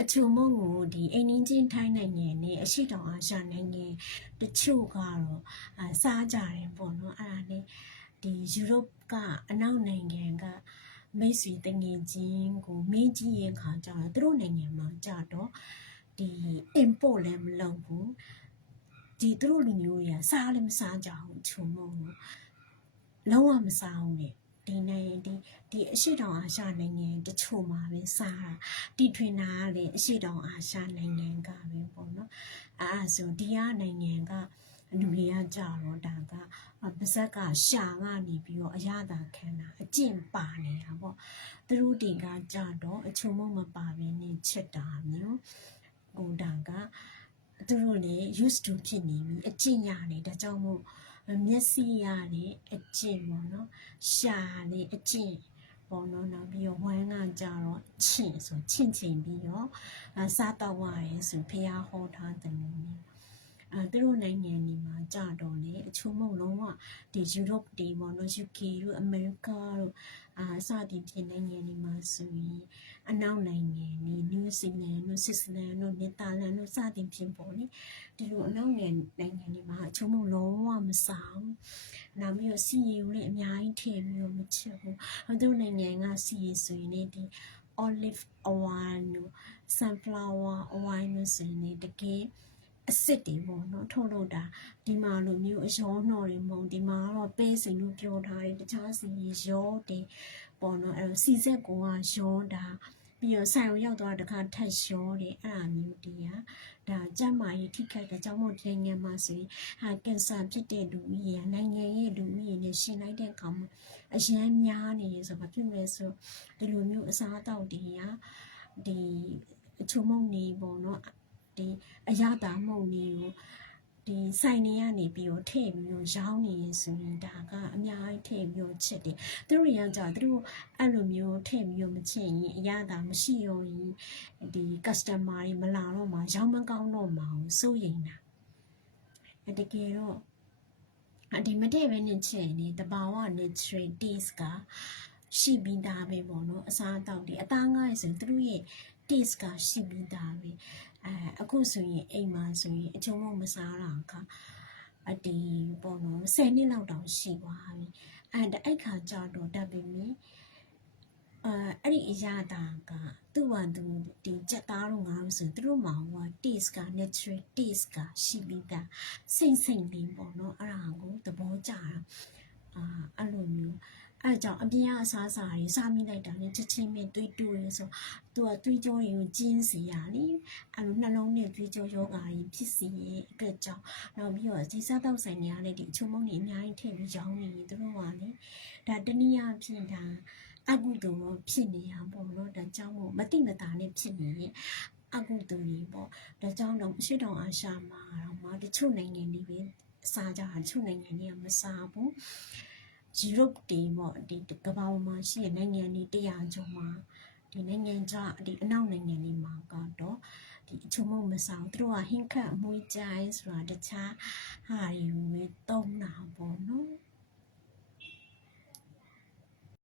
အချို့မုံကိုဒီအိမ်နင်းချင်းထိုင်းနိုင်ငံနဲ့အရှိတောင်အာရှနိုင်ငံတချို့ကတော့အာစားကြတယ်ပေါ့နော်အဲ့ဒါနဲ့ဒီယူရိုပကအနောက်နိုင်ငံကမိတ်ဆွေတငယ်ချင်းကိုမင်းကြီးရင်ခါကြတော့သူတို့နိုင်ငံမှာကြတော့ဒီ import လည်းမလုပ်ဘူးဒီသူတို့လူမျိုးတွေကစားလည်းမစားကြဘူးအချို့မုံကိုလုံးဝမစားဘူးလေ ဒီနိုင်ငံဒီဒီအရှိတောင်အာရှနိုင်ငံတချို့မှာပဲစားတာတီထွင်တာကလည်းအရှိတောင်အာရှနိုင်ငံကပဲပေါ့နော်အဲအဲဆိုဒီကနိုင်ငံကလူတွေကကြတော့ဒါကပါဇက်ကရှာကနေပြီးတော့အရသာခံတာအကျင့်ပါနေတာပေါ့သူတို့တွေကကြတော့အချုံမမပါဘဲနဲ့ချက်တာမျိုးဟိုဒါကသူတို့လည်း used to ဖြစ်နေပြီအကျင့်ရနေဒါကြောင့်မို့ မျက်စိရနေအကျင့်ပေါ့နော်ရှာနေအကျင့်ပေါ်တော့နောက်ပြီးတော့ဝမ်းကကြတော့ချင့်ဆိုချင့်ချင်ပြီးတော့အစားတော့ဝရဲဆိုဖះဟောထားတယ်လို့မျိုး အဲသူတို့နိုင်ငံတွေမှာကြတော့လေအချို့မဟုတ်လုံးဝဒီယူရိုပတွေပေါ့နော် UK တို့အမေရိကတို့အာစသည်ဖြင့်နိုင်ငံတွေမှာဆိုရင်အနောက်နိုင်ငံတွေနယူးဇီလန်တို့ဆွစ်ဇာလန်တို့နယ်သာလန်တို့စသည်ဖြင့်ပေါ့လေဒီလိုအနောက်နိုင်ငံနိုင်ငံတွေမှာအချို့မဟုတ်လုံးဝမဆောင်နောက်ပြီးတော့စီရီကိုလည်းအများကြီးထည့်ပြီးတော့မချစ်ဘူး။သူတို့နိုင်ငံကစီရဆိုရင်လေဒီ olive oil တို့ sunflower oil တို့ဆိုရင်လေတကယ် အစ်စ်တွေပေါ့နော်ထုတ်လို့တာဒီမှာလိုမျိုးအရောနှော်တွေမဟုတ်ဒီမှာတော့ပဲစိန်လို့ပြောထားတယ်တခြားစီရောတယ်ပေါ့နော်အဲ့တော့စီဆက်ကောကရောတာပြီးတော့ဆိုင်ကိုရောက်သွားတခါထက်ရောတယ်အဲ့အမျိုးတည်းကဒါကျမကြီးထိခိုက်တဲ့ကြောင့်မို့ဒီနိုင်ငံမှာဆိုရင်ဟာကင်ဆာဖြစ်တဲ့လူကြီးရနိုင်ငံရဲ့လူကြီးနဲ့ရှင်လိုက်တဲ့ကောင်အရန်များနေဆိုဘာဖြစ်မလဲဆိုဒီလိုမျိုးအစားအသောက်တွေကဒီအချုံမုံနေပေါ့နော် ဒီအရသာမုံနေကိုဒီဆိုင်နေရနေပြီးတော့ထည့်ပြီးတော့ရောင်းနေရဆိုရင်ဒါကအများကြီးထည့်ပြီးတော့ချစ်တယ်သူတို့ရကြသူတို့အဲ့လိုမျိုးထည့်ပြီးတော့မချစ်ရင်အရသာမရှိရောရင်ဒီ customer တွေမလာတော့မှရောင်းမကောင်းတော့မှစိုးရိမ်တာအတကယ်တော့အဒီမတည့်ပဲနဲ့ချင်နေတဘာဝ natural taste ကရှိပြီးသားပဲပေါ့နော်အစားအသောက်တွေအသားငါးရဆိုရင်သူတို့ရဲ့ taste ကရှိပြီးသားပဲ အဲအခုဆိုရင်အိမ်မှာဆိုရင်အချုံမမစားတာကအဒီပေါ့နော်10နှစ်လောက်တောင်ရှိသွားပြီအဲအဲ့ခါကြတော့တတ်ပြီမြင်အဲအဲ့ဒီအရာတာကသူ့ဘာသူဒီကြက်သားတို့ငါတို့ဆိုရင်သူတို့မှာဟို taste က natural taste ကရှိပြီးသားစိမ့်စိမ့်လေးပေါ့နော်အဲ့ဒါကိုသဘောကျတာအာ အဲ့လိုမျိုးအဲ့ကြောင့်အပြင်ကအစားအစာတွေစားမိလိုက်တာနဲ့ချက်ချင်းပဲတွေးတူရဲဆိုသူကတွေးကြောတွေကိုကျင်းစီရလေအဲ့လိုနှလုံးနဲ့တွေးကြောယောဂါကြီးဖြစ်စီရဲ့အတွက်ကြောင့်နောက်ပြီးတော့ဒီစားတော့ဆိုင်နေရတဲ့ဒီအချုံမုံတွေအများကြီးထည့်ပြီးရောင်းနေရင်သူတို့ကလေဒါတနည်းအားဖြင့်ဒါအကုသိုလ်ဖြစ်နေရပေါ့နော်ဒါကြောင့်မို့မတိမတာနဲ့ဖြစ်နေရဲ့အကုသိုလ်ကြီးပေါ့ဒါကြောင့်တော့အရှိတောင်အာရှမှာတော့မတချို့နိုင်ငံတွေပဲစားကြတာတချို့နိုင်ငံတွေကမစားဘူး ယူရိုပတီပေါ့ဒီကမ္ဘာပေါ်မှာရှိတဲ့နိုင်ငံတွေ100ကျော်မှာဒီနိုင်ငံခြားဒီအနောက်နိုင်ငံတွေမှာကတော့ဒီအချုံမမဆောင်သူတို့ကဟင်းခတ်အမွှေးကြိုင်းဆိုတာတခြားဟာတွေကိုပဲတုံးတာပေါ့နော်